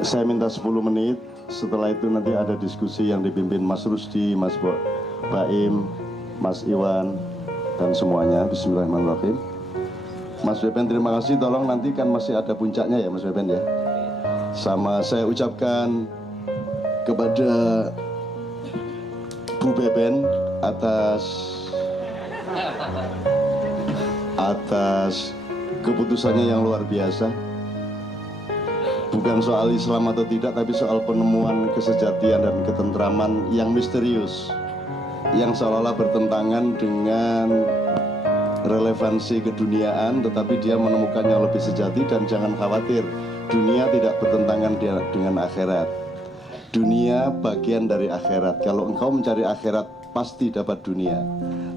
Saya minta 10 menit. Setelah itu nanti ada diskusi yang dipimpin Mas Rusdi, Mas Baim, Mas Iwan, dan semuanya. Bismillahirrahmanirrahim. Mas Beben, terima kasih. Tolong nanti kan masih ada puncaknya ya Mas Beben ya. Sama saya ucapkan kepada Bu Beben atas keputusannya yang luar biasa. Bukan soal Islam atau tidak, tapi soal penemuan kesejatian dan ketentraman yang misterius, yang seolah-olah bertentangan dengan relevansi keduniaan, tetapi dia menemukannya lebih sejati. Dan jangan khawatir, dunia tidak bertentangan dengan akhirat. Dunia bagian dari akhirat. Kalau engkau mencari akhirat, pasti dapat dunia.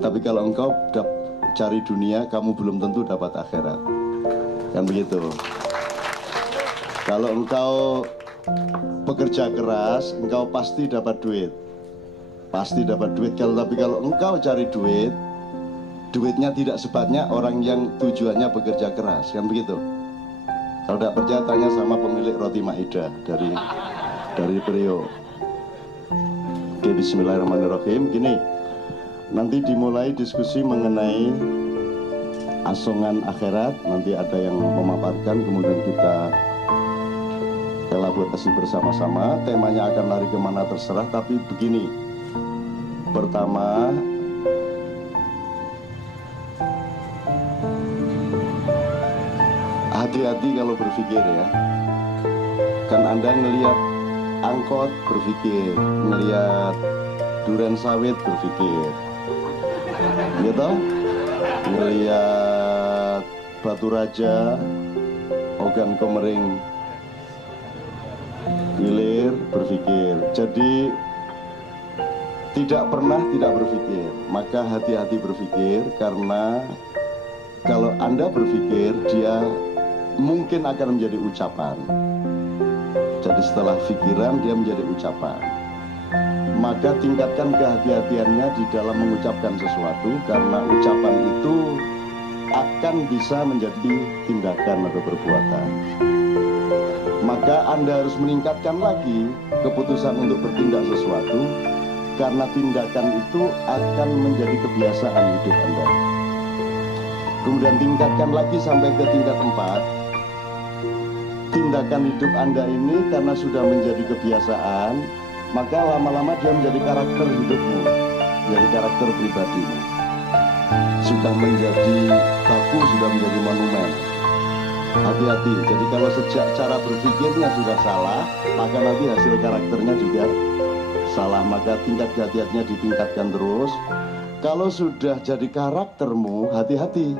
Tapi kalau engkau cari dunia, kamu belum tentu dapat akhirat. Kan begitu. Kalau engkau bekerja keras, engkau pasti dapat duit. Pasti dapat duit. Tapi kalau engkau cari duit, duitnya tidak sebanyak orang yang tujuannya bekerja keras. Kan begitu. Kalau tidak percaya, tanya sama pemilik roti Maida dari Priok. Oke, bismillahirrahmanirrahim. Gini, nanti dimulai diskusi mengenai asongan akhirat. Nanti ada yang memaparkan, kemudian kita elaborasi bersama-sama. Temanya akan lari kemana terserah, tapi begini. Pertama, hati-hati kalau berpikir ya. Kan Anda ngelihat angkot berpikir, ngelihat duren sawit berpikir, gitu. Ngelihat Batu Raja, Ogan Komering Hilir berpikir. Jadi tidak pernah tidak berpikir. Maka hati-hati berpikir, karena kalau Anda berpikir, dia mungkin akan menjadi ucapan. Jadi setelah pikiran, dia menjadi ucapan. Maka tingkatkan kehati-hatiannya di dalam mengucapkan sesuatu, karena ucapan itu akan bisa menjadi tindakan atau perbuatan. Maka Anda harus meningkatkan lagi keputusan untuk bertindak sesuatu, karena tindakan itu akan menjadi kebiasaan hidup Anda. Kemudian tingkatkan lagi sampai ke tingkat 4. Tindakan hidup Anda ini karena sudah menjadi kebiasaan, maka lama-lama dia menjadi karakter hidupmu, menjadi karakter pribadimu. Sudah menjadi baku, sudah menjadi monumen. Hati-hati. Jadi kalau sejak cara berpikirnya sudah salah, maka nanti hasil karakternya juga salah. Maka tingkat kehati-hatiannya ditingkatkan terus. Kalau sudah jadi karaktermu, hati-hati.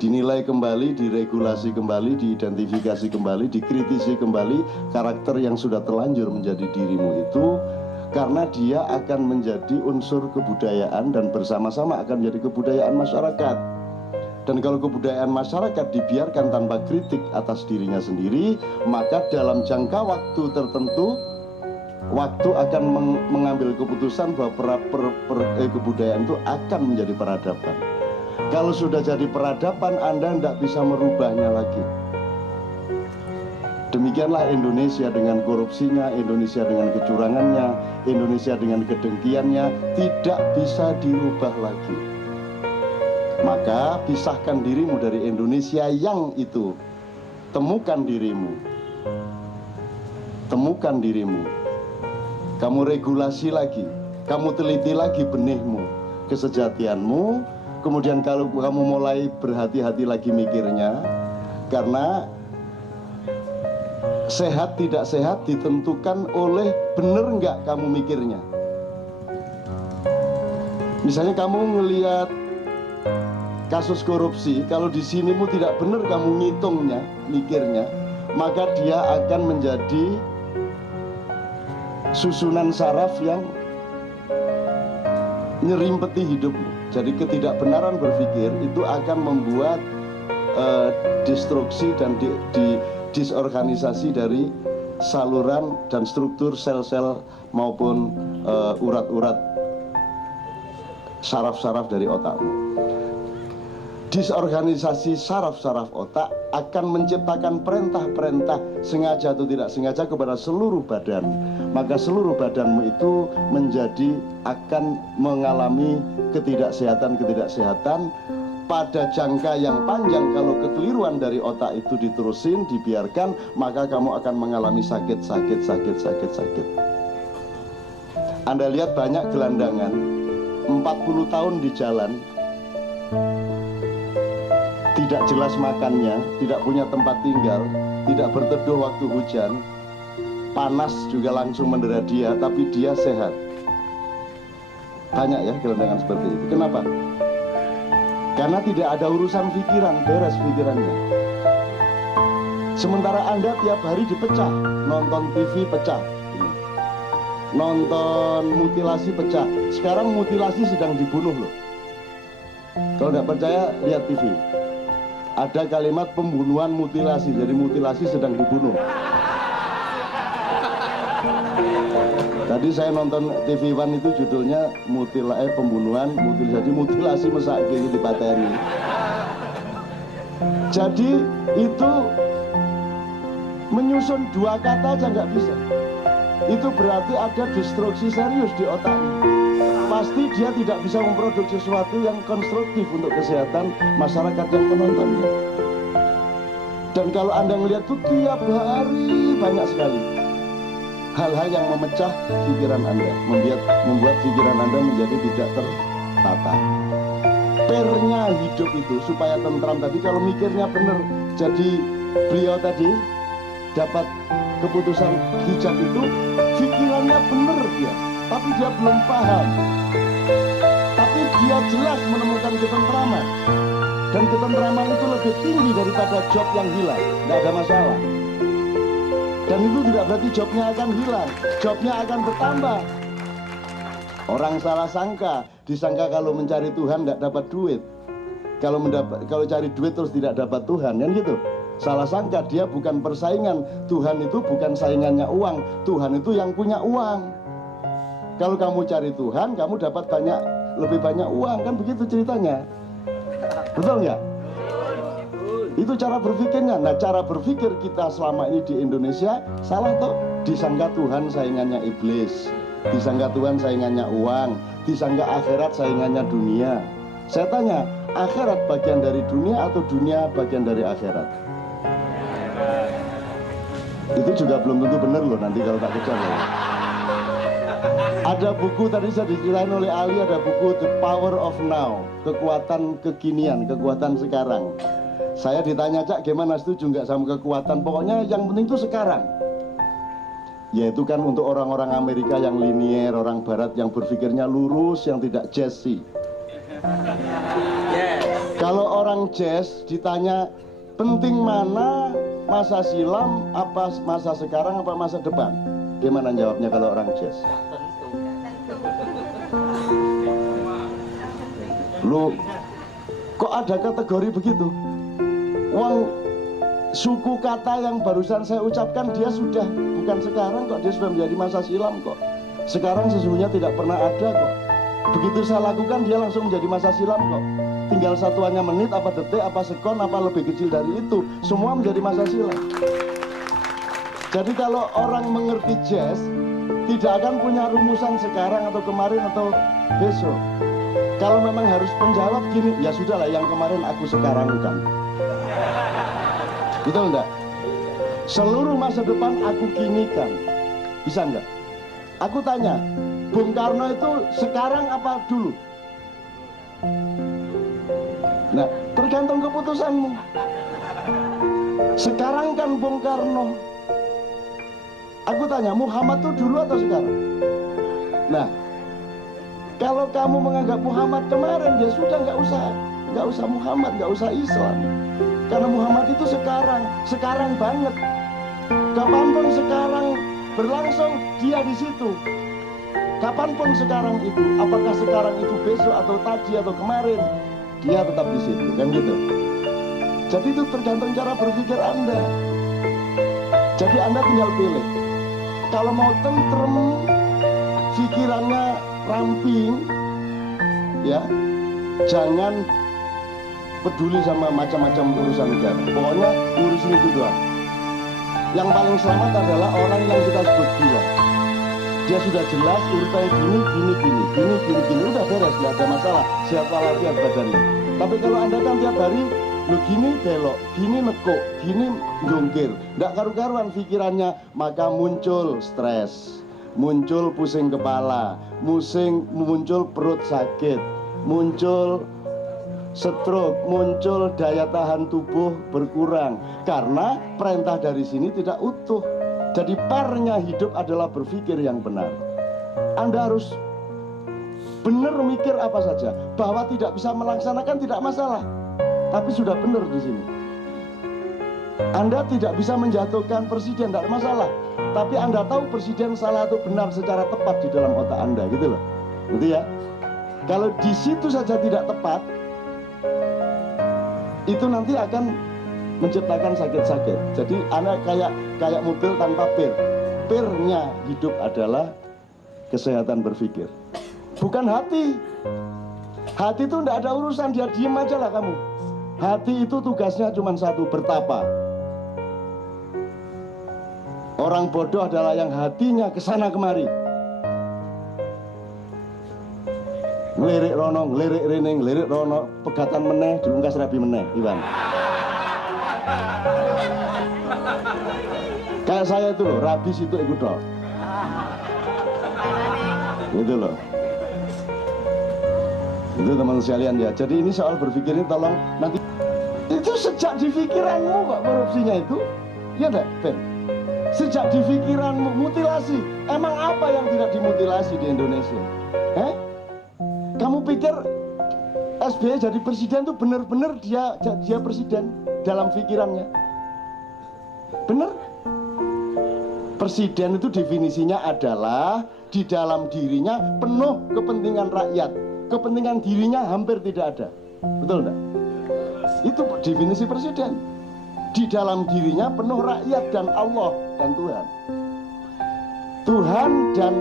Dinilai kembali, diregulasi kembali, diidentifikasi kembali, dikritisi kembali karakter yang sudah terlanjur menjadi dirimu itu, karena dia akan menjadi unsur kebudayaan dan bersama-sama akan menjadi kebudayaan masyarakat. Dan kalau kebudayaan masyarakat dibiarkan tanpa kritik atas dirinya sendiri, maka dalam jangka waktu tertentu, waktu akan mengambil keputusan bahwa kebudayaan itu akan menjadi peradaban. Kalau sudah jadi peradaban, Anda tidak bisa merubahnya lagi. Demikianlah Indonesia dengan korupsinya, Indonesia dengan kecurangannya, Indonesia dengan kedengkiannya, tidak bisa dirubah lagi. Maka pisahkan dirimu dari Indonesia yang itu. Temukan dirimu. Temukan dirimu. Kamu regulasi lagi. Kamu teliti lagi benihmu, kesejatianmu. Kemudian kalau kamu mulai berhati-hati lagi mikirnya, karena sehat tidak sehat ditentukan oleh bener nggak kamu mikirnya. Misalnya kamu ngelihat kasus korupsi, kalau di sinimu tidak benar kamu ngitungnya, mikirnya, maka dia akan menjadi susunan saraf yang nyerimpeti hidupmu. Jadi ketidakbenaran berpikir itu akan membuat destruksi dan disorganisasi dari saluran dan struktur sel-sel maupun urat-urat saraf-saraf dari otakmu. disorganisasi saraf-saraf otak akan menciptakan perintah-perintah sengaja atau tidak sengaja kepada seluruh badan. Maka seluruh badanmu itu akan mengalami ketidaksehatan pada jangka yang panjang. Kalau kekeliruan dari otak itu diterusin, dibiarkan, maka kamu akan mengalami sakit. Anda lihat banyak gelandangan 40 tahun di jalan, tidak jelas makannya, tidak punya tempat tinggal, tidak berteduh waktu hujan, panas juga langsung mendera dia, tapi dia sehat. Banyak ya gelandangan seperti itu. Kenapa? Karena tidak ada urusan pikiran, beres pikirannya. Sementara Anda tiap hari dipecah, nonton TV pecah, nonton mutilasi pecah. Sekarang mutilasi sedang dibunuh loh. Kalau tidak percaya, lihat TV. Ada kalimat pembunuhan mutilasi, jadi mutilasi sedang dibunuh. Tadi saya nonton TV One itu judulnya pembunuhan mutilasi, jadi mutilasi mesak gitu di pateni. Jadi itu menyusun dua kata aja nggak bisa. Itu berarti ada destruksi serius di otaknya. Pasti dia tidak bisa memproduksi sesuatu yang konstruktif untuk kesehatan masyarakat yang menontonnya. Dan kalau Anda melihat itu tiap hari banyak sekali hal-hal yang memecah pikiran Anda, membuat pikiran Anda menjadi tidak tertata. Pernya hidup itu supaya tentram tadi, kalau mikirnya benar. Jadi beliau tadi dapat keputusan hijab itu, pikirannya benar dia, tapi dia belum paham. Tapi dia jelas menemukan ketentraman. Dan ketentraman itu lebih tinggi daripada job yang hilang. Tidak ada masalah. Dan itu tidak berarti jobnya akan hilang. Jobnya akan bertambah. Orang salah sangka, disangka kalau mencari Tuhan tidak dapat duit. Kalau cari duit terus tidak dapat Tuhan, kan gitu. Salah sangka, dia bukan persaingan. Tuhan itu bukan saingannya uang. Tuhan itu yang punya uang. Kalau kamu cari Tuhan, kamu dapat lebih banyak uang, kan begitu ceritanya. Betul nggak? Itu cara berpikirnya. Nah, cara berpikir kita selama ini di Indonesia salah toh. Disangka Tuhan saingannya iblis, disangka Tuhan saingannya uang, disangka akhirat saingannya dunia. Saya tanya, akhirat bagian dari dunia atau dunia bagian dari akhirat? Itu juga belum tentu benar loh nanti kalau tak kejar loh. Ada buku tadi saya diceritain oleh Ali, ada buku The Power of Now, kekuatan kekinian, kekuatan sekarang. Saya ditanya, Cak, gimana, setuju nggak sama kekuatan? Pokoknya yang penting itu sekarang. Yaitu kan untuk orang-orang Amerika yang linier, orang Barat yang berpikirnya lurus, yang tidak jazzy. Kalau orang jazz ditanya penting mana, masa silam apa masa sekarang apa masa depan? Gimana jawabnya kalau orang jazz? Lu kok ada kategori begitu? Wong suku kata yang barusan saya ucapkan dia sudah bukan sekarang kok, dia sudah menjadi masa silam kok. Sekarang sesungguhnya tidak pernah ada kok. Begitu saya lakukan dia langsung menjadi masa silam kok. Tinggal satuannya menit apa detik apa sekon apa lebih kecil dari itu, semua menjadi masa silam. Jadi kalau orang mengerti jazz tidak akan punya rumusan sekarang atau kemarin atau besok. Kalau memang harus menjawab gini, ya sudahlah yang kemarin aku sekarangkan. Betul enggak? Seluruh masa depan aku kinikan. Bisa enggak? Aku tanya, Bung Karno itu sekarang apa dulu? Nah, tergantung keputusanmu. Sekarang kan Bung Karno. Aku tanya, Muhammad itu dulu atau sekarang? Nah, kalau kamu menganggap Muhammad kemarin, ya sudah nggak usah Muhammad, nggak usah Islam. Karena Muhammad itu sekarang banget. Kapanpun sekarang berlangsung, dia di situ. Kapanpun sekarang itu, apakah sekarang itu besok atau tadi atau kemarin, dia tetap di situ, kan gitu. Jadi itu tergantung cara berpikir Anda. Jadi Anda tinggal pilih. Kalau mau tentrem, pikirannya ramping, ya, jangan peduli sama macam-macam urusan negara. Pokoknya ngurusin itu doang. Yang paling selamat adalah orang yang kita sebut gila. Dia sudah jelas urutannya gini, udah beres, nggak ada masalah, sehat walafiat badannya. Tapi kalau Anda kan tiap hari, lu gini belok, gini nekuk, gini jongkir, nggak karu-karuan pikirannya, maka muncul stres, muncul pusing kepala, muncul perut sakit, muncul stroke, muncul daya tahan tubuh berkurang karena perintah dari sini tidak utuh. Jadi parnya hidup adalah berpikir yang benar. Anda harus benar mikir apa saja, bahwa tidak bisa melaksanakan tidak masalah, tapi sudah benar di sini. Anda tidak bisa menjatuhkan presiden tidak masalah, tapi Anda tahu presiden salah atau benar secara tepat di dalam otak Anda, gitu loh. Gitu ya. Kalau di situ saja tidak tepat, itu nanti akan menciptakan sakit-sakit. Jadi anak kayak mobil tanpa pir. Pirnya hidup adalah kesehatan berpikir, bukan hati. Hati itu tidak ada urusan, dia diem aja lah kamu. Hati itu tugasnya cuma satu, bertapa. Orang bodoh adalah yang hatinya kesana kemari, ngelirik rono, ngelirik rene, ngelirik rono, pegatan meneh, dilungkas rabi meneh, Iwan. Kayak saya itu loh, rabi situ ikut dong. Gitu loh. Itu teman sekalian ya. Jadi ini soal berpikir ini tolong nanti. Itu sejak di pikiranmu kok korupsinya itu. Iya enggak, Ben? Sejak di pikiranmu, mutilasi. Emang apa yang tidak dimutilasi di Indonesia? Kamu pikir SBY jadi presiden itu benar-benar dia presiden dalam pikirannya? Benar? Presiden itu definisinya adalah di dalam dirinya penuh kepentingan rakyat, kepentingan dirinya hampir tidak ada. Betul enggak? Itu definisi presiden. Di dalam dirinya penuh rakyat dan Allah dan Tuhan. Tuhan dan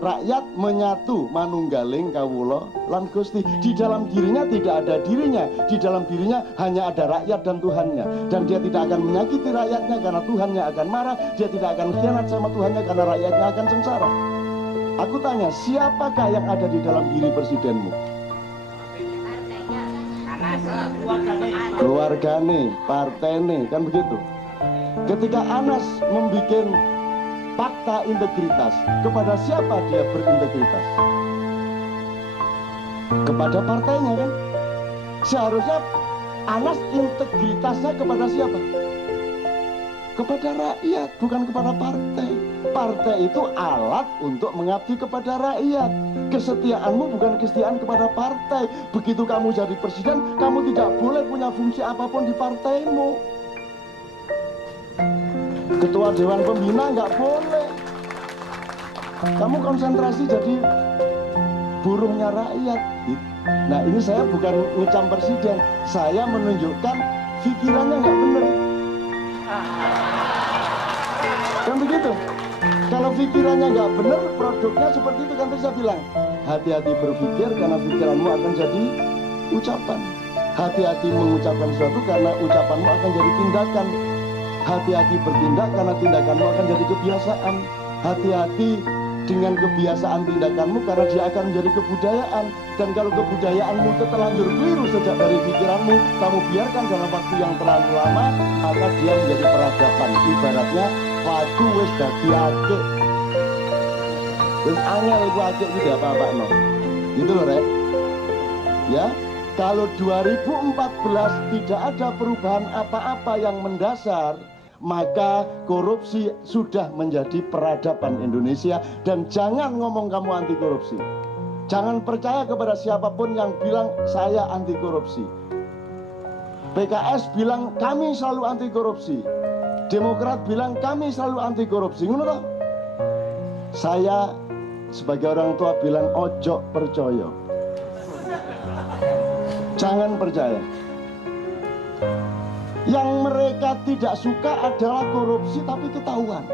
rakyat menyatu, manunggaling kawula lan Gusti. Di dalam dirinya tidak ada dirinya, di dalam dirinya hanya ada rakyat dan Tuhannya. Dan dia tidak akan menyakiti rakyatnya karena Tuhannya akan marah. Dia tidak akan khianat sama Tuhannya karena rakyatnya akan sengsara. Aku tanya, siapakah yang ada di dalam diri presidenmu? Keluargane, partene, kan begitu. Ketika Anas membuat fakta integritas, kepada siapa dia berintegritas? Kepada partainya kan? Seharusnya Anas integritasnya kepada siapa? Kepada rakyat, bukan kepada partai. Partai itu alat untuk mengabdi kepada rakyat. Kesetiaanmu bukan kesetiaan kepada partai. Begitu kamu jadi presiden, kamu tidak boleh punya fungsi apapun di partaimu. Ketua Dewan Pembina nggak boleh. Kamu konsentrasi jadi buruhnya rakyat. Nah ini saya bukan ngecam presiden, saya menunjukkan pikirannya nggak benar. Kan begitu. Kalau pikirannya nggak benar, produknya seperti itu kan tadi saya bilang. Hati-hati berpikir karena pikiranmu akan jadi ucapan. Hati-hati mengucapkan sesuatu karena ucapanmu akan jadi tindakan. Hati-hati bertindak karena tindakanmu akan jadi kebiasaan. Hati-hati dengan kebiasaan tindakanmu karena dia akan menjadi kebudayaan. Dan kalau kebudayaanmu terlanjur keliru sejak dari pikiranmu, kamu biarkan dalam waktu yang terlalu lama, maka dia menjadi peradaban. Ibaratnya waktu wis dadi akeh, wis angel iku akeh iki apa-apa no. Gitu loh, Rek. Ya. Kalau 2014 tidak ada perubahan apa-apa yang mendasar, maka korupsi sudah menjadi peradaban Indonesia. Dan jangan ngomong kamu anti korupsi. Jangan percaya kepada siapapun yang bilang saya anti korupsi. PKS bilang kami selalu anti korupsi. Demokrat bilang kami selalu anti korupsi. Ngono toh? Saya sebagai orang tua bilang ojo percaya. Jangan percaya. Yang mereka tidak suka adalah korupsi tapi ketahuan.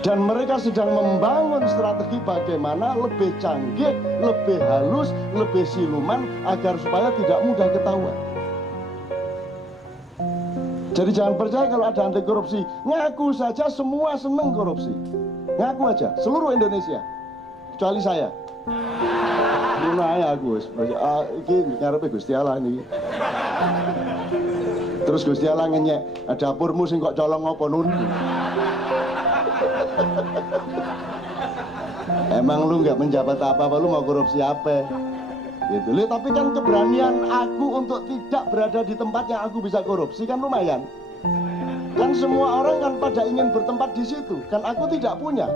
Dan mereka sedang membangun strategi bagaimana lebih canggih, lebih halus, lebih siluman agar supaya tidak mudah ketahuan. Jadi jangan percaya kalau ada anti korupsi. Ngaku saja semua seneng korupsi. Ngaku aja, seluruh Indonesia. Kecuali saya. Lunaya aku, ini ngarepe Gusti Allah ini. Terus Gusti Allah ngenyek, dapurmu sing kok colong apa nun? Emang lu nggak menjabat apa-apa, lu mau korupsi apa? Gitu. Tapi kan keberanian aku untuk tidak berada di tempat yang aku bisa korupsi kan lumayan. Kan semua orang kan pada ingin bertempat di situ. Kan aku tidak punya.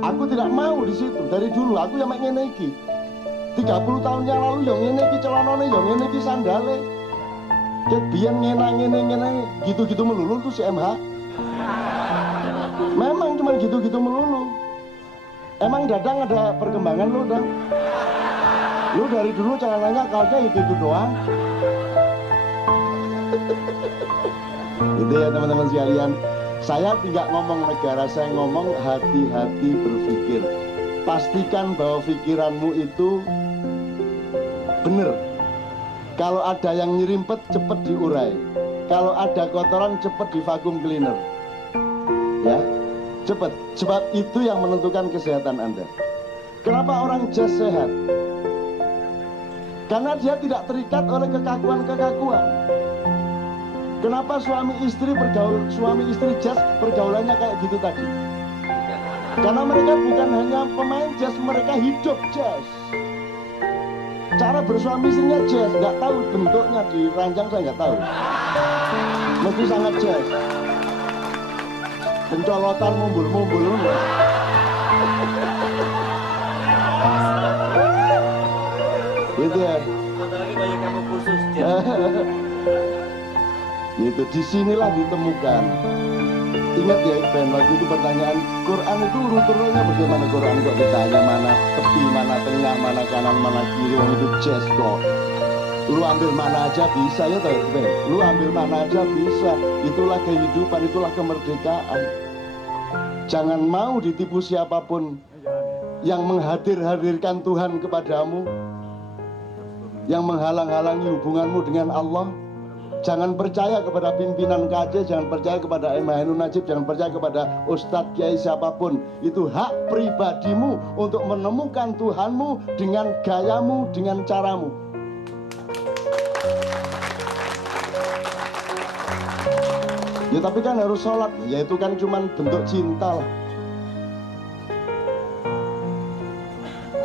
Aku tidak mau di situ. Dari dulu aku yang ngene iki. 30 tahun yang lalu yang ngene iki celanane, yang ngene iki sandale. Ket biyen ngene gitu-gitu melulu tuh si MH. Memang cuma gitu-gitu melulu. Emang Dadang ada perkembangan lu, Dang? Lu dari dulu celananya kaosnya itu doang. Gitu ya teman-teman sekalian. Saya tidak ngomong negara, saya ngomong hati-hati berpikir. Pastikan bahwa pikiranmu itu benar. Kalau ada yang nyerimpet, cepat diurai. Kalau ada kotoran, cepat di vacuum cleaner. Ya, cepat. Sebab itu yang menentukan kesehatan Anda. Kenapa orang jazz sehat? Karena dia tidak terikat oleh kekakuan-kekakuan. Kenapa suami istri jazz pergaulannya kayak gitu tadi? Karena mereka bukan hanya pemain jazz, mereka hidup jazz. Cara bersuami istrinya jazz, nggak tahu bentuknya dirancang, saya nggak tahu. Mesti sangat jazz. Pencolotan mumbul-mumbul. Gitu ya. Lagi banyak kamu khusus. Gitu, disinilah ditemukan. Ingat ya Iqbal, waktu itu pertanyaan Quran itu urut-urutnya bagaimana Quran kok ditanya mana tepi, mana tengah, mana kanan, mana kiri, itu jazz kok. Lu ambil mana aja bisa ya toh Iqbal. Lu ambil mana aja bisa. Itulah kehidupan, itulah kemerdekaan. Jangan mau ditipu siapapun yang menghadirkan Tuhan kepadamu, yang menghalang-halangi hubunganmu dengan Allah. Jangan percaya kepada pimpinan KJ, jangan percaya kepada Imam Ainun Najib, jangan percaya kepada Ustadz Kiai siapapun. Itu hak pribadimu untuk menemukan Tuhanmu dengan gayamu, dengan caramu. Ya tapi kan harus sholat, ya itu kan cuma bentuk cinta lah.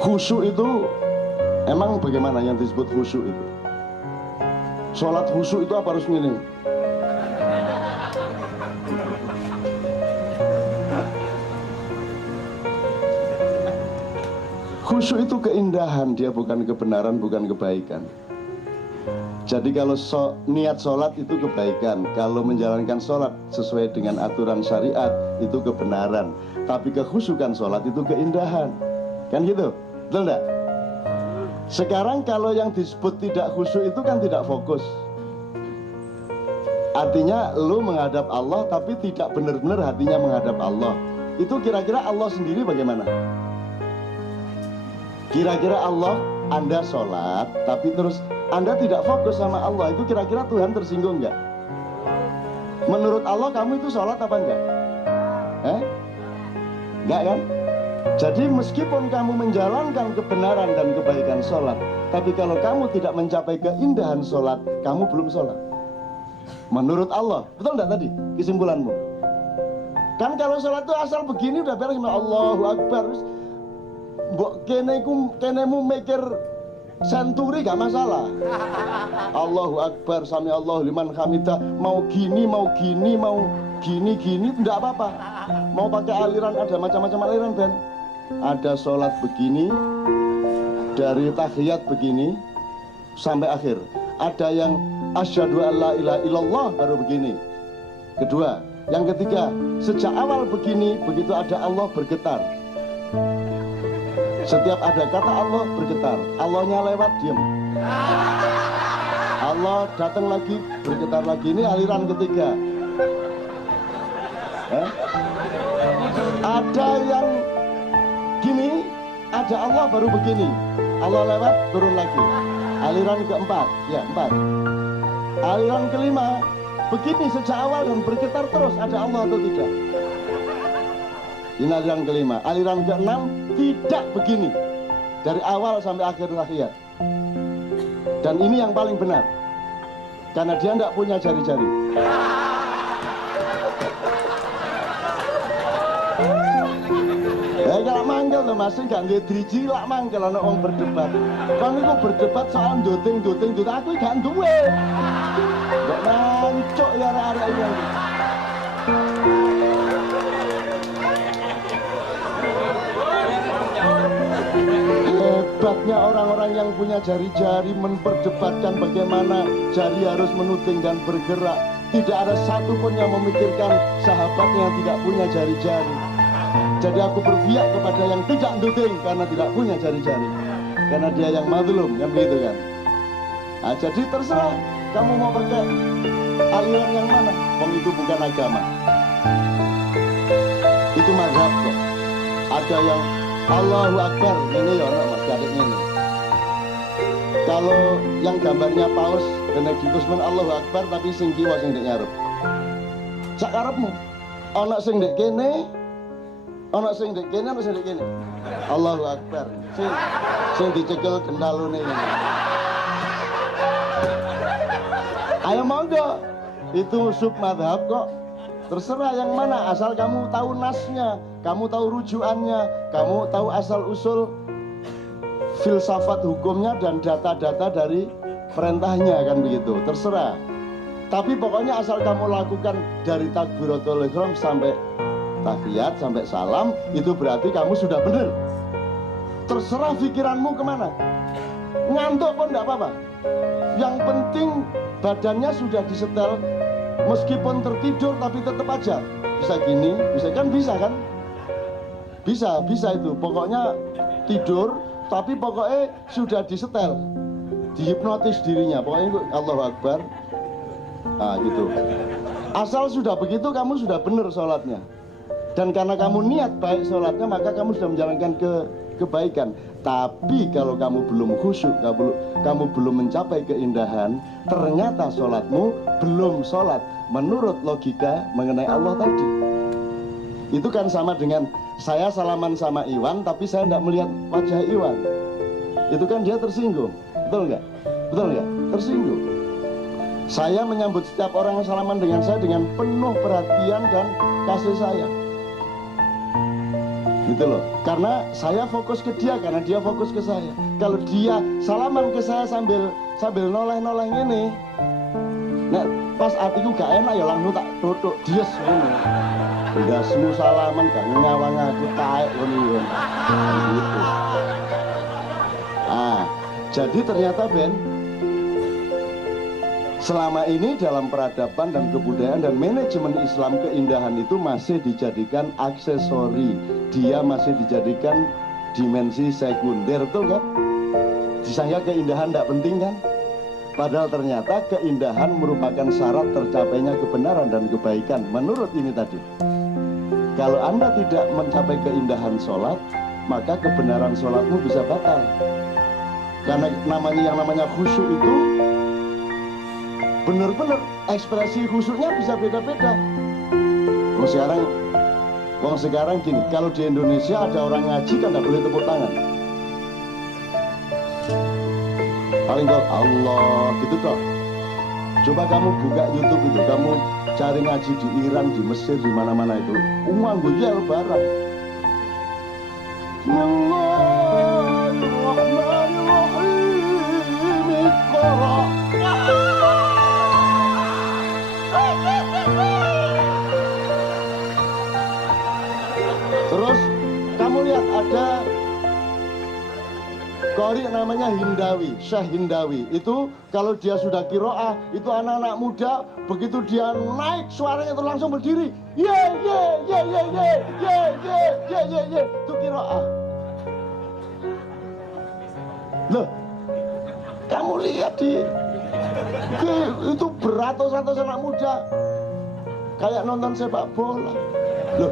Khusyuk itu, emang bagaimana yang disebut khusyuk itu? Sholat khusyuk itu apa harus gini? Khusyuk itu keindahan, dia bukan kebenaran, bukan kebaikan. Jadi kalau niat sholat itu kebaikan, kalau menjalankan sholat sesuai dengan aturan syariat itu kebenaran. Tapi kekhusyukan sholat itu keindahan. Kan gitu? Betul enggak? Sekarang kalau yang disebut tidak khusyuk itu kan tidak fokus. Artinya lu menghadap Allah tapi tidak benar-benar hatinya menghadap Allah. Itu kira-kira Allah sendiri bagaimana? Kira-kira Allah, Anda sholat tapi terus Anda tidak fokus sama Allah, itu kira-kira Tuhan tersinggung nggak? Menurut Allah kamu itu sholat apa enggak? Enggak kan? Jadi meskipun kamu menjalankan kebenaran dan kebaikan sholat, tapi kalau kamu tidak mencapai keindahan sholat, kamu belum sholat. Menurut Allah, betul enggak tadi kesimpulanmu? Kan kalau sholat itu asal begini udah beres, Allahu Akbar. Mbok kenemu mikir senturi gak masalah. Allahu Akbar, sami Allahu liman hamidah. Mau gini, mau gini, tidak apa-apa. Mau pakai aliran, ada macam-macam aliran Ben. Ada sholat begini, dari tahiyat begini sampai akhir. Ada yang asyhadu alla ilaha illallah baru begini. Kedua, yang ketiga, sejak awal begini, begitu ada Allah bergetar. Setiap ada kata Allah bergetar, Allahnya lewat diem. Allah datang lagi bergetar lagi. Ini aliran ketiga. Eh? Ada yang gini, ada Allah baru begini. Allah lewat, turun lagi. Aliran keempat, ya 4. Aliran kelima, begini sejak awal dan bergetar terus, ada Allah atau tidak? Ini aliran kelima. Aliran keenam, tidak begini. Dari awal sampai akhir hayat. Dan ini yang paling benar. Karena dia tidak punya jari-jari. Kalau manggil loh mas, gak nggak driji lah manggil anak orang berdebat. Kan itu berdebat soal doting, aku gak duwe. Gak nancok ya arah ini. Hebatnya orang-orang yang punya jari-jari memperdebatkan bagaimana jari harus menuting dan bergerak. Tidak ada satupun yang memikirkan sahabatnya yang tidak punya jari-jari. Jadi aku berpihak kepada yang tidak nuting karena tidak punya jari-jari. Karena dia yang mazlum, kan begitu kan? Nah, jadi terserah kamu mau pakai aliran yang mana. Wong itu bukan agama. Itu mazhab kok. Ada yang Allahu Akbar, ini ya mas gadiknya ini. Kalau yang gambarnya Paus Benedictus men Allahu Akbar tapi sing kiwa sing ndek ngarep. Sak karepmu. Ana sing ndek kene, ana sing ndek kene, ana sing ndek kene. Allahu Akbar. Sing dicekel kendalune ini. Ayo monggo. Itu sub madhab kok. Terserah yang mana, asal kamu tahu nasnya, kamu tahu rujukannya, kamu tahu asal-usul filsafat hukumnya dan data-data dari perintahnya, kan begitu. Terserah. Tapi pokoknya asal kamu lakukan dari takbiratul ihram sampai tahiyat, sampai salam, itu berarti kamu sudah benar. Terserah pikiranmu kemana. Ngantuk pun tidak apa-apa. Yang penting badannya sudah disetel. Meskipun tertidur tapi tetap aja bisa gini, bisa kan, bisa itu. Pokoknya tidur tapi pokoknya sudah disetel, dihipnotis dirinya. Pokoknya Allahu Akbar. Nah gitu. Asal sudah begitu kamu sudah benar sholatnya. Dan karena kamu niat baik sholatnya, maka kamu sudah menjalankan kebaikan. Tapi kalau kamu belum khusyuk, kamu belum mencapai keindahan, ternyata sholatmu belum sholat menurut logika mengenai Allah tadi. Itu kan sama dengan saya salaman sama Iwan tapi saya tidak melihat wajah Iwan. Itu kan dia tersinggung. Betul nggak? Betul nggak? Tersinggung. Saya menyambut setiap orang yang salaman dengan saya dengan penuh perhatian dan kasih sayang. Gitu loh. Karena saya fokus ke dia, karena dia fokus ke saya. Kalau dia salaman ke saya sambil noleh-noleh ini, nah pas hatiku gak enak ya langsung tak tutup dies ngono. Ndasmu salaman gak nyawang aku taek ngono. Gitu. Jadi ternyata Ben, selama ini dalam peradaban dan kebudayaan dan manajemen Islam, keindahan itu masih dijadikan aksesori. Dia masih dijadikan dimensi sekunder, betul kan? Disangka keindahan tidak penting kan? Padahal ternyata keindahan merupakan syarat tercapainya kebenaran dan kebaikan. Menurut ini tadi, kalau Anda tidak mencapai keindahan sholat, maka kebenaran sholatmu bisa batal. Karena yang namanya khusyuk itu benar-benar ekspresi khusyuknya bisa beda-beda. Sekarang gini, kalau di Indonesia ada orang ngaji kan nggak boleh tepuk tangan. Paling kok Allah gitu toh. Coba kamu buka YouTube itu, kamu cari ngaji di Iran, di Mesir, di mana-mana itu, gue yel barang. Bismillahirrahmanirrahim. Terus kamu lihat ada qori namanya Hindawi, Syekh Hindawi. Itu kalau dia sudah kiroah, itu anak-anak muda begitu dia naik suaranya itu langsung berdiri. Ye ye ye ye ye ye ye ye ye ye. Itu kiroah. Loh, kamu lihat itu beratus-ratus anak muda. kayak nonton sepak bola. Loh,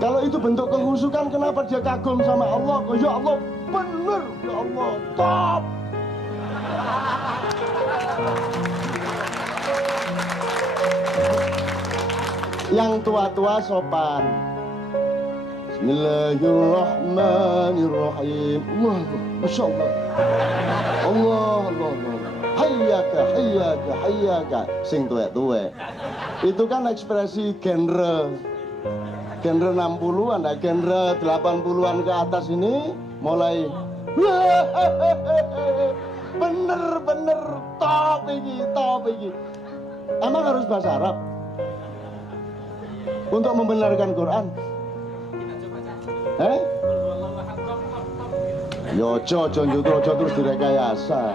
kalau itu bentuk kehusukan, kenapa dia kagum sama Allah? Oh, ya Allah, bener, ya Allah, top. Yang tua-tua sopan. Bismillahirrahmanirrahim. Wah, Masya Allah. Allah, Allah, Allah. Hayyaka, hayyaka, hayyaka. Sing tuwek-tuwek. Itu kan ekspresi genre 60-an, nah genre 80-an ke atas ini mulai bener-bener top ini, top ini. Emang harus bahasa Arab untuk membenarkan Quran? Yojo, terus direkayasa.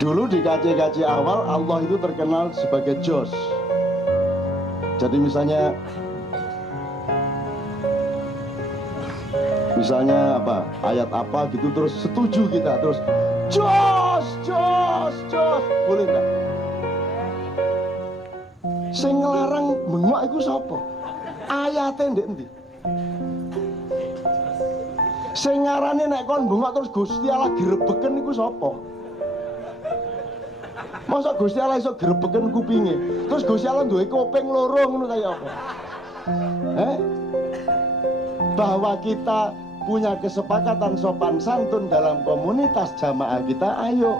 Dulu di kaji-kaji awal Allah itu terkenal sebagai Jos. Jadi misalnya apa, ayat apa gitu terus setuju kita terus Jos, boleh enggak? Sing nglarang bengok iku sapa? Ayate ndek endi? Sing ngarane nek kon bengok terus Gusti Allah grebeken iku sapa? Masa Gusti Allah iso grebeken kupinge? Terus Gusti Allah duwe kuping loro ngono kaya apa? Bahwa kita punya kesepakatan sopan santun dalam komunitas jamaah kita, ayo.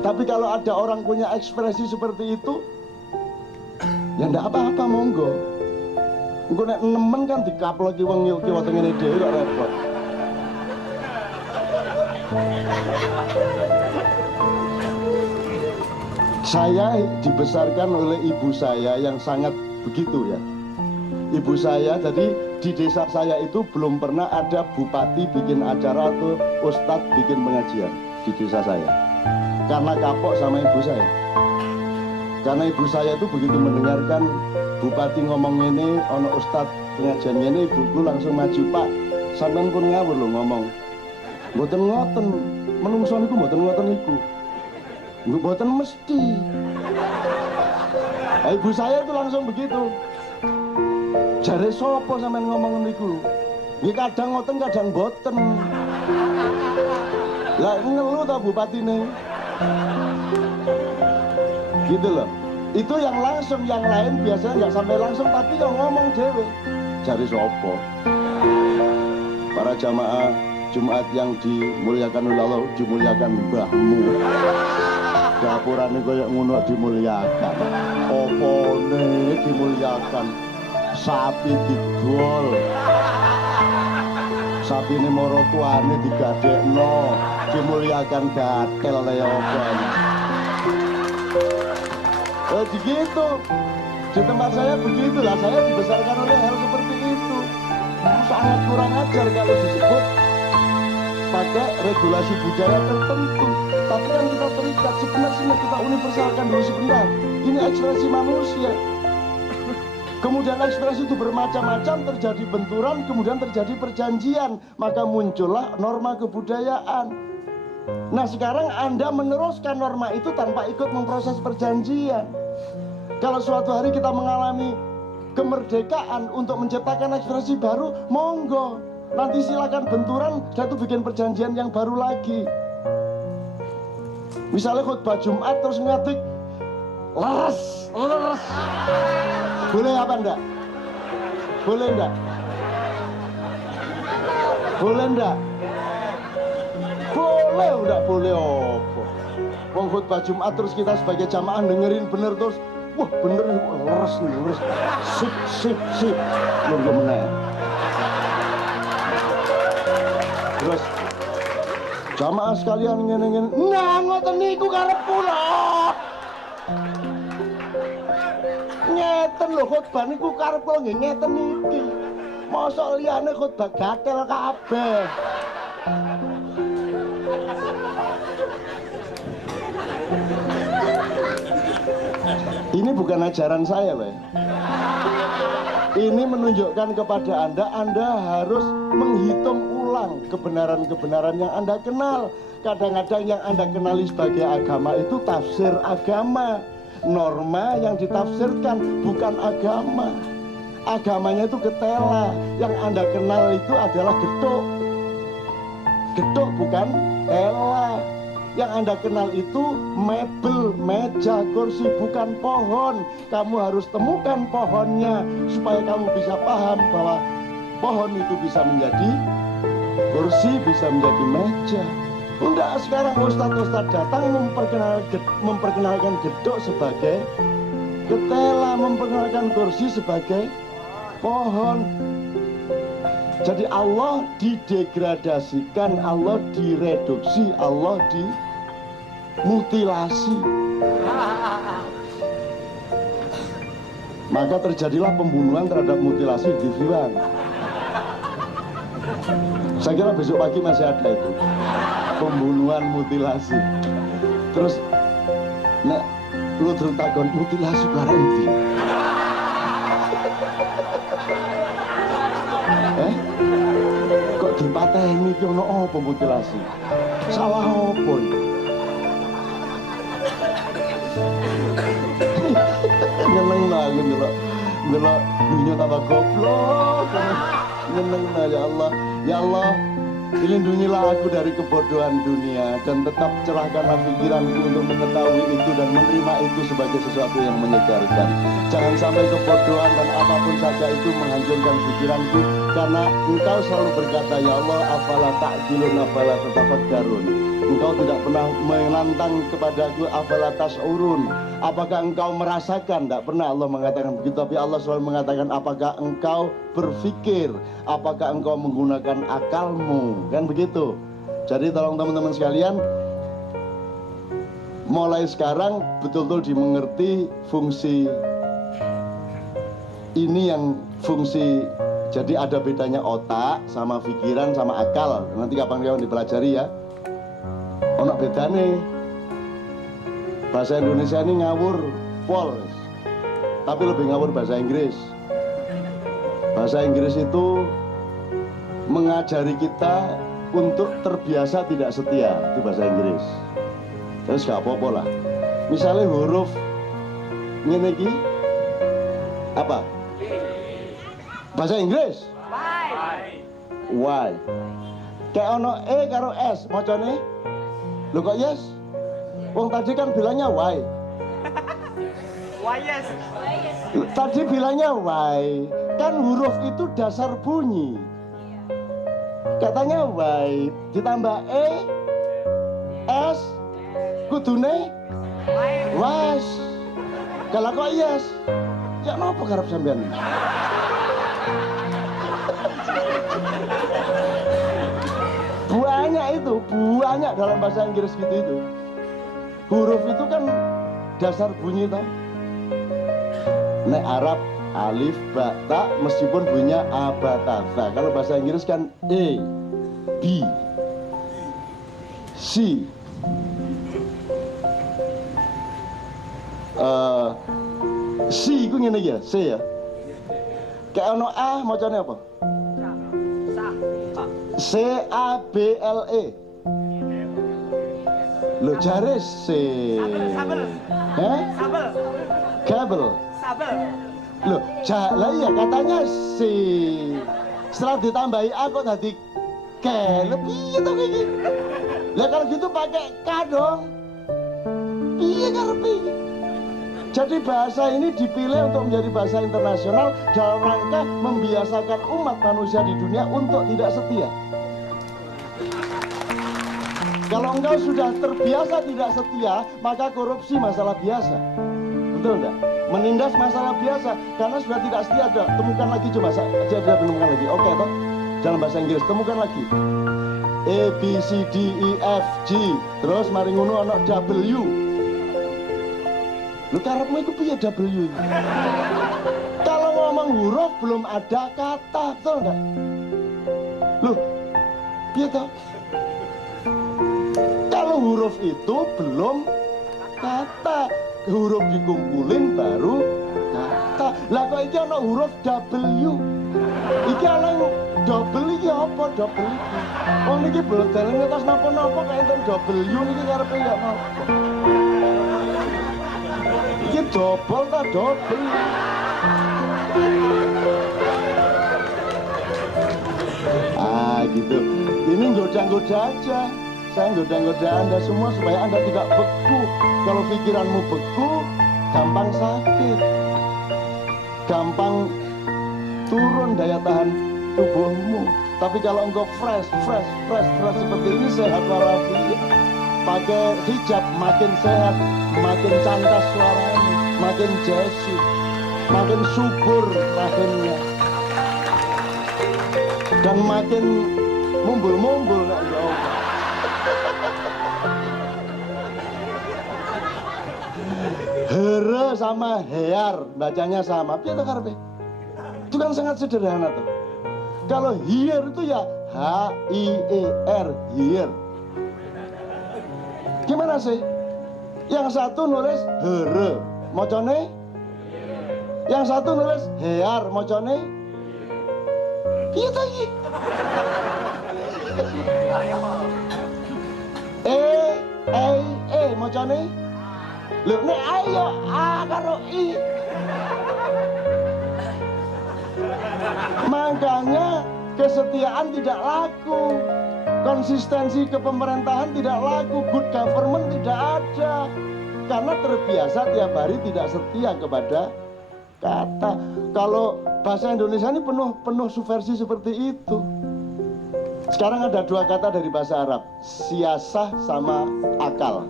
Tapi kalau ada orang punya ekspresi seperti itu, ya ndak apa-apa, monggo. Engko nek nemen kan dikaploki wong kiwa tengene dhewe kok repot. Saya dibesarkan oleh ibu saya yang sangat begitu ya. Ibu saya, jadi di desa saya itu belum pernah ada bupati bikin acara atau ustadz bikin pengajian di desa saya. Karena kapok sama ibu saya. Karena ibu saya itu begitu mendengarkan bupati ngomong ini, ono ustadz pengajian ini, ibuku langsung maju, Pak, sampean pun ngawur lho ngomong. Mboten ngoten, menungso niku mboten ngoten niku. Mboten mesti. Ibu saya itu langsung begitu. Jare sapa sampean ngomong niku? Nggih kadang ngoten kadang boten. Lah ngelu ta bupatine. Gitu loh. Itu yang langsung, yang lain biasanya nggak sampai langsung tapi yang ngomong dhewe. Jare sapa? Para jamaah Jumat yang dimuliakan oleh Allah, dimuliakan mbahmu. Dapurane koyo ngono dimuliakan. Opone dimuliakan. Sapi digol. Sapi ini moro tuane digadekno, dimuliakan gatel kaya apa. Begitu. Di tempat saya begitulah, saya dibesarkan oleh hal seperti itu. Sangat kurang ajar kalau disebut pakai regulasi budaya tertentu. Tapi kan kita terikat, sebenarnya kita universalkan dulu sebentar. Ini ekspresi manusia. Kemudian ekspresi itu bermacam-macam, terjadi benturan, kemudian terjadi perjanjian. Maka muncullah norma kebudayaan. Nah sekarang Anda meneruskan norma itu tanpa ikut memproses perjanjian. Kalau suatu hari kita mengalami kemerdekaan untuk menciptakan ekspresi baru, monggo. Nanti silakan benturan, dan itu bikin perjanjian yang baru lagi. Misalnya khutbah Jumat terus ngatik leres. Boleh apa enggak? Boleh enggak? Boleh enggak? Boleh enggak? Boleh apa? Wong khutbah Jumat terus kita sebagai jamaah dengerin bener terus, wah bener leres. Sip. Nunggu meneh. Terus jamaah sekalian ngene-ngene, nah ngoten niku karep kula. Ngeten lho khotbah niku karep kula nggih ngeten iki. Mosok liyane khotbah gatel kabeh. Ini bukan ajaran saya, Pak. Ini menunjukkan kepada Anda harus menghitung ulang kebenaran-kebenaran yang Anda kenal. kadang-kadang yang Anda kenali sebagai agama itu tafsir agama. Norma yang ditafsirkan bukan agama. Agamanya itu ketela. Yang Anda kenal itu adalah gedok. Gedok bukan tela. Yang Anda kenal itu mebel, meja, kursi, bukan pohon. Kamu harus temukan pohonnya supaya kamu bisa paham bahwa pohon itu bisa menjadi kursi, bisa menjadi meja. Enggak, sekarang ustadz-ustadz datang memperkenalkan gedok sebagai ketela, memperkenalkan kursi sebagai pohon. Jadi Allah didegradasikan, Allah direduksi, Allah dimutilasi. Maka terjadilah pembunuhan terhadap mutilasi di Viwan. Saya kira besok pagi masih ada itu pembunuhan mutilasi. Terus nek lu terus takon mutilasi barang endi? Kok dipateni ki ono apa mutilasi? Salah apa? Nyeneng banget ndelok dunia tambah goblok. Nyeneng ya Allah. Ya Allah, lindungilah aku dari kebodohan dunia dan tetap cerahkanlah pikiranku untuk mengetahui itu dan menerima itu sebagai sesuatu yang menyegarkan. Jangan sampai kebodohan dan apapun saja itu menghancurkan pikiranku, karena Engkau selalu berkata, ya Allah, afala ta'qilun, afala tatafakkarun. Engkau tidak pernah menantang kepadaku, afala tas'urun. Apakah engkau merasakan? Tidak pernah Allah mengatakan begitu, tapi Allah selalu mengatakan, apakah engkau berpikir? Apakah engkau menggunakan akalmu? Kan begitu. Jadi tolong teman-teman sekalian, mulai sekarang betul-betul dimengerti fungsi ini, yang fungsi. Jadi ada bedanya otak sama pikiran sama akal. Nanti kapan-kapan dipelajari ya. Ono bedane. Bahasa Indonesia ini ngawur pol, tapi lebih ngawur bahasa Inggris. Bahasa Inggris itu mengajari kita untuk terbiasa tidak setia. Itu bahasa Inggris. Terus gak apa-apa lah. Misalnya huruf ngene iki apa? Bahasa Inggris? Y. Kayak ono E karo S, macane? Lho kok yes? Wong tadi kan bilangnya Y. Why yes? Tadi bilangnya Y. Kan huruf itu dasar bunyi. Katanya Y ditambah E, S, kudune wes. Kalau kok yes, ya napa karep sampean? Banyak dalam bahasa Inggris gitu itu. Huruf itu kan dasar bunyi toh. Nek Arab alif, ba, ta, meskipun bunyinya a, ba, ta, ta. Kalau bahasa Inggris kan E, B, C, C itu ngene ya, C ya. Kayak ono A macamnya apa? C, A, B, L, E. Lo jare C. Sabel. Hah? Sabel. Kabel. Sabel. Loh, lah ya katanya C. Setelah ditambahi A kok tadi K. Lebih itu kayak gitu. Lah kalau gitu pakai K dong. Piye karepe? Jadi bahasa ini dipilih untuk menjadi bahasa internasional dalam rangka membiasakan umat manusia di dunia untuk tidak setia. Kalau engkau sudah terbiasa tidak setia, maka korupsi masalah biasa. Betul enggak? Menindas masalah biasa. Karena sudah tidak setia, temukan lagi, coba saya temukan lagi. Oke toh? Dalam bahasa Inggris, temukan lagi. A, B, C, D, E, F, G. Terus mari ngono ana W. Lu karepmu iku piye W? Kalau ngomong huruf belum ada kata, betul enggak? Loh, piye toh? Kalau huruf itu belum kata, huruf dikumpulin baru kata. Lah kok iki ana huruf W. Iki ana double iki apa double iki? Wong niki blodalen ngetos napa-napa kaya enten double U niki karepe ya napa? Iki double ta double? Gitu. Ini goda-goda aja. Saya goda-goda Anda semua supaya Anda tidak beku. Kalau pikiranmu beku, gampang sakit, gampang turun daya tahan tubuhmu. Tapi kalau engkau fresh seperti ini, sehat walafiat, pakai hijab makin sehat, makin cantas suaranya, makin jesi, makin subur rahimnya, dan makin mumbul-mumbul ya Allah. Here sama hear bacanya sama, piye to karepe? Itu kan sangat sederhana tuh. Kalau here itu ya H-I-E-R, here. Gimana sih? Yang satu nulis here, mocone? Yang satu nulis hear, mocone? Piye to iki? Macane lho nek ayo A karo I. Makanya kesetiaan tidak laku, konsistensi kepemerintahan tidak laku, good government tidak ada, karena terbiasa tiap hari tidak setia kepada kata. Kalau bahasa Indonesia ini penuh subversi seperti itu. Sekarang ada dua kata dari bahasa Arab, siasah sama akal.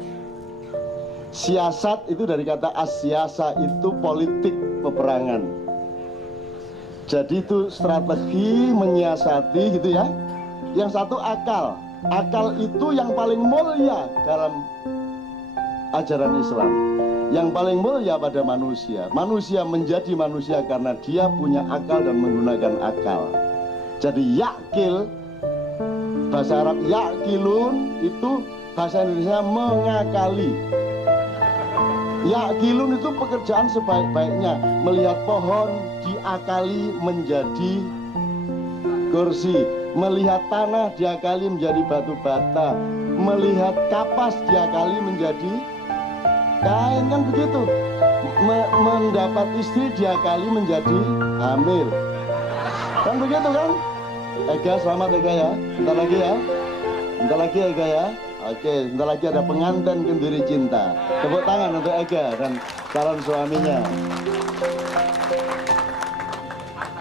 Siasat itu dari kata asyasa, itu politik peperangan. Jadi itu strategi menyiasati gitu ya. Yang satu akal. Akal itu yang paling mulia dalam ajaran Islam. Yang paling mulia pada manusia. Manusia menjadi manusia karena dia punya akal dan menggunakan akal. Jadi yakil, bahasa Arab yakilun, itu bahasa Indonesia mengakali. Yakilun itu pekerjaan sebaik-baiknya, melihat pohon diakali menjadi kursi, melihat tanah diakali menjadi batu bata, melihat kapas diakali menjadi kain, kan begitu. Mendapat istri diakali menjadi hamil, kan begitu kan? Ega, selamat Ega ya. Bentar lagi ya. Bentar lagi Ega ya. Oke, bentar lagi ada pengantin kenduri cinta. Tepuk tangan untuk Ega dan calon suaminya.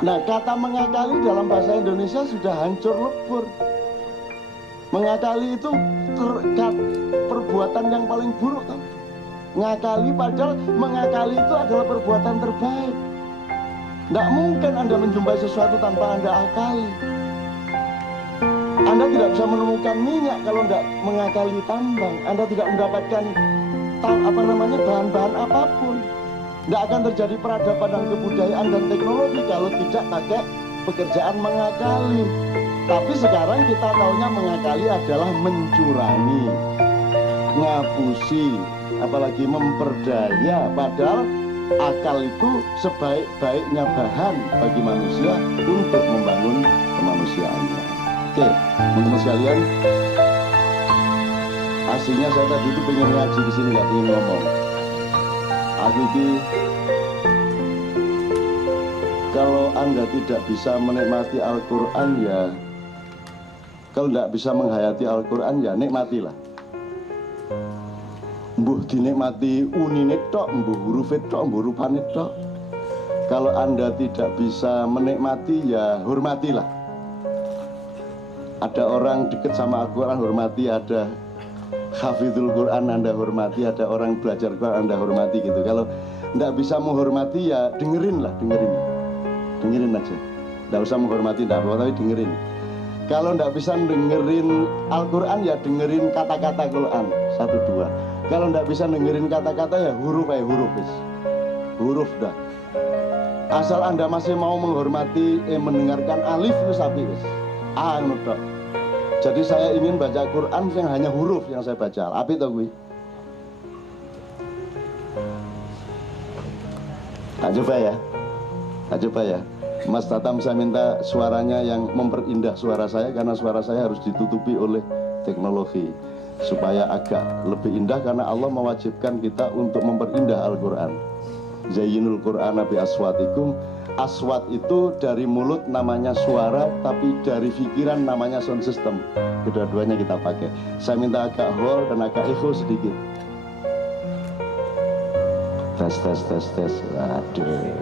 Nah, kata mengakali dalam bahasa Indonesia sudah hancur lebur. Mengakali itu perbuatan yang paling buruk. Ngakali, padahal mengakali itu adalah perbuatan terbaik. Tidak mungkin Anda menjumpai sesuatu tanpa Anda akali. Anda tidak bisa menemukan minyak kalau tidak mengakali tambang. Anda tidak mendapatkan bahan-bahan apapun. Tidak akan terjadi peradaban dan kebudayaan dan teknologi kalau tidak pakai pekerjaan mengakali. Tapi sekarang kita tahunya mengakali adalah mencurangi, ngapusi, apalagi memperdaya. Padahal akal itu sebaik-baiknya bahan bagi manusia untuk membangun kemanusiaannya. Oke, teman-teman sekalian, aslinya saya tadi itu pengen ngaji di sini, nggak pengen ngomong. Aku ini, kalau Anda tidak bisa menikmati Al-Quran ya, kalau tidak bisa menghayati Al-Quran ya nikmatilah. Mbuh dinikmati unine tok, mbuh huruf tok, mbuh rupane tok. Kalau Anda tidak bisa menikmati ya hormatilah. Ada orang dekat sama Al-Quran, hormati. Ada hafizul Quran, Anda hormati. Ada orang belajar Quran, Anda hormati gitu. Kalau tidak bisa menghormati ya dengerin lah, dengerin aja. Tidak usah menghormati, tidak apa-apa, tapi dengerin. Kalau tidak bisa dengerin Al-Quran ya dengerin kata-kata Quran, 1-2. Kalau tidak bisa dengerin kata-kata ya huruf bis. Huruf dah. Asal Anda masih mau menghormati, mendengarkan alif itu sapi bis. Tok. Jadi saya ingin baca Quran yang hanya huruf yang saya baca. Api tau gue. Tak coba ya. Mas Tatam, saya minta suaranya yang memperindah suara saya, karena suara saya harus ditutupi oleh teknologi supaya agak lebih indah, karena Allah mewajibkan kita untuk memperindah Al-Quran. Zayyinul Quran bi aswatikum. Aswat itu dari mulut namanya suara, tapi dari pikiran namanya sound system. Kedua-duanya kita pakai. Saya minta agak hold dan agak echo sedikit. Tes tes tes tes. Aduh.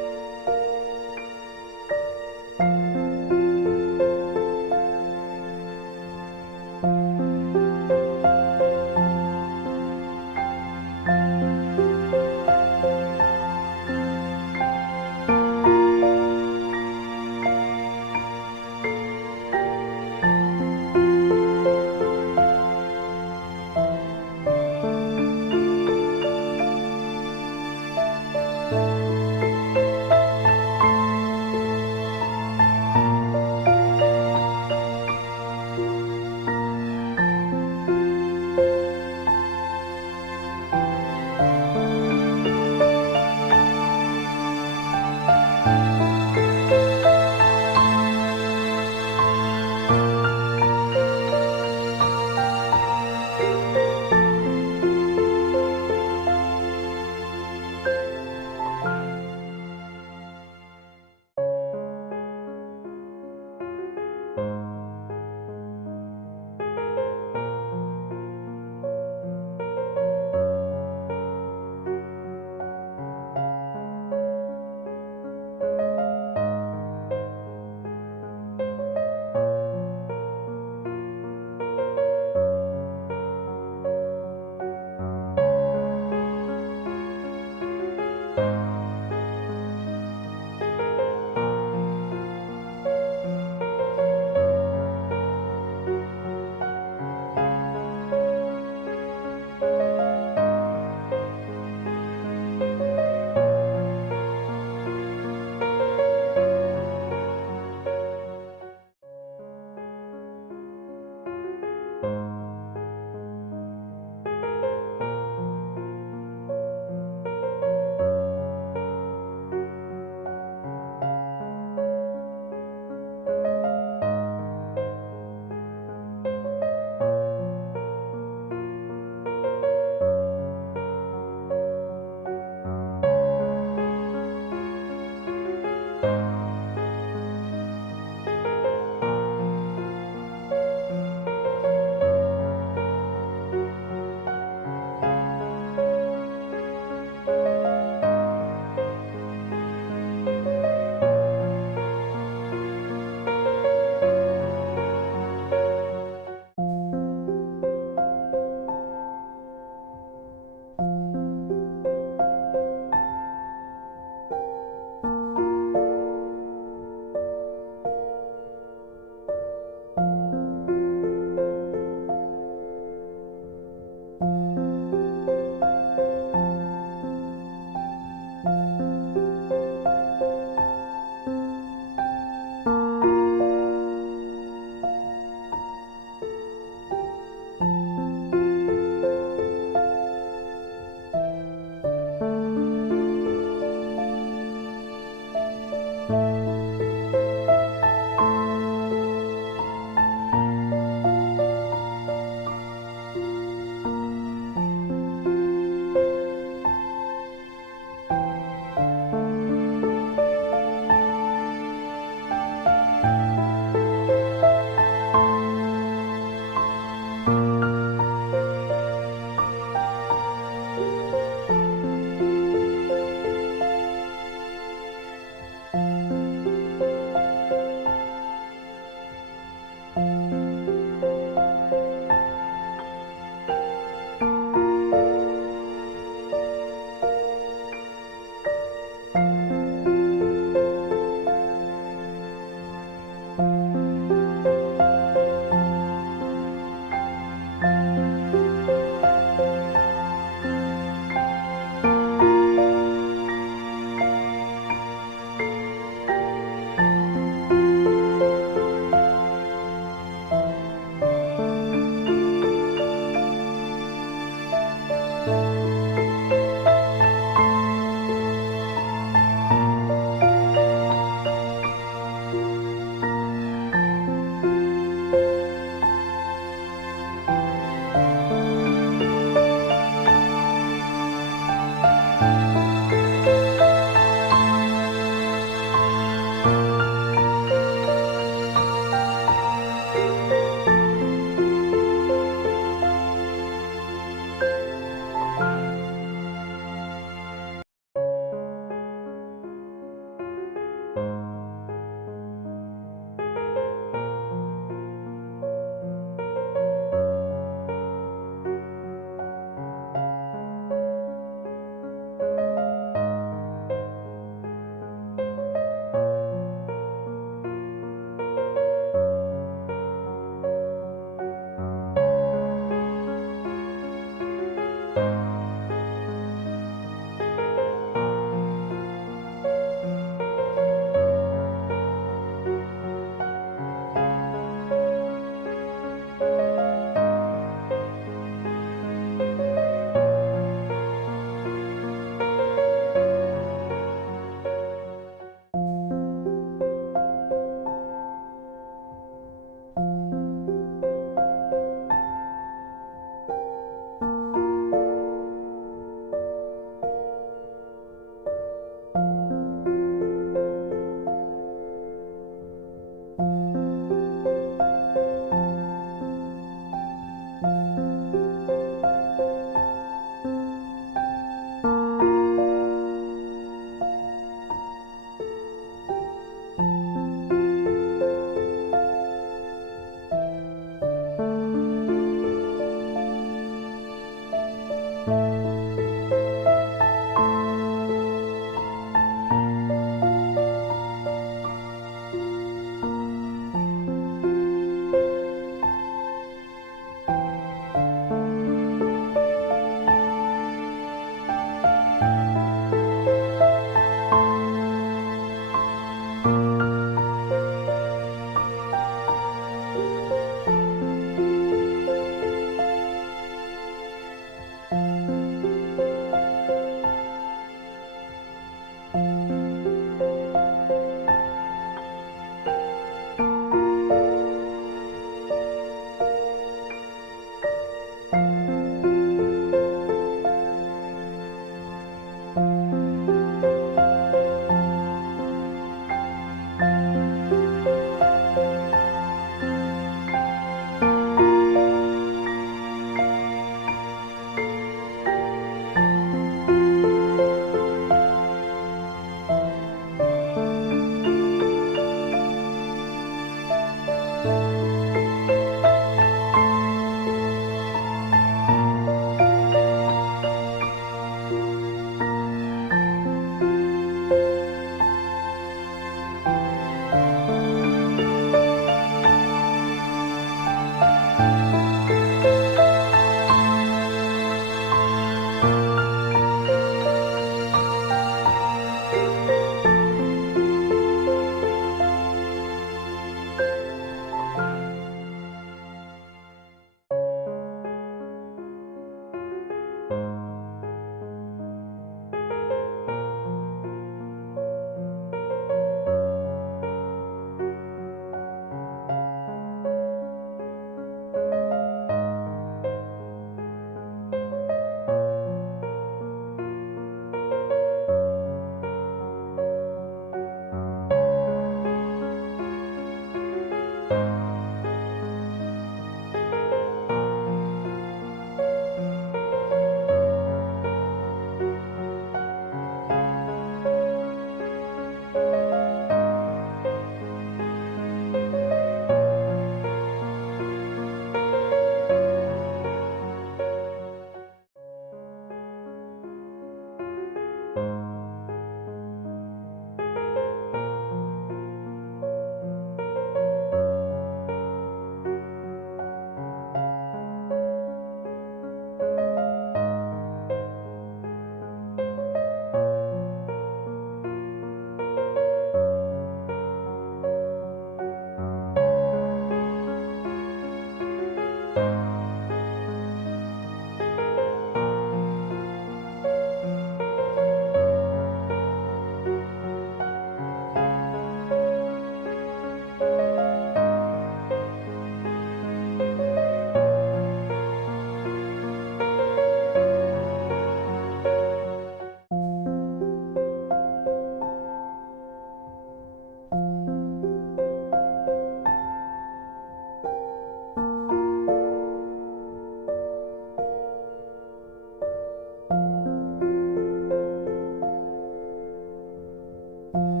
Thank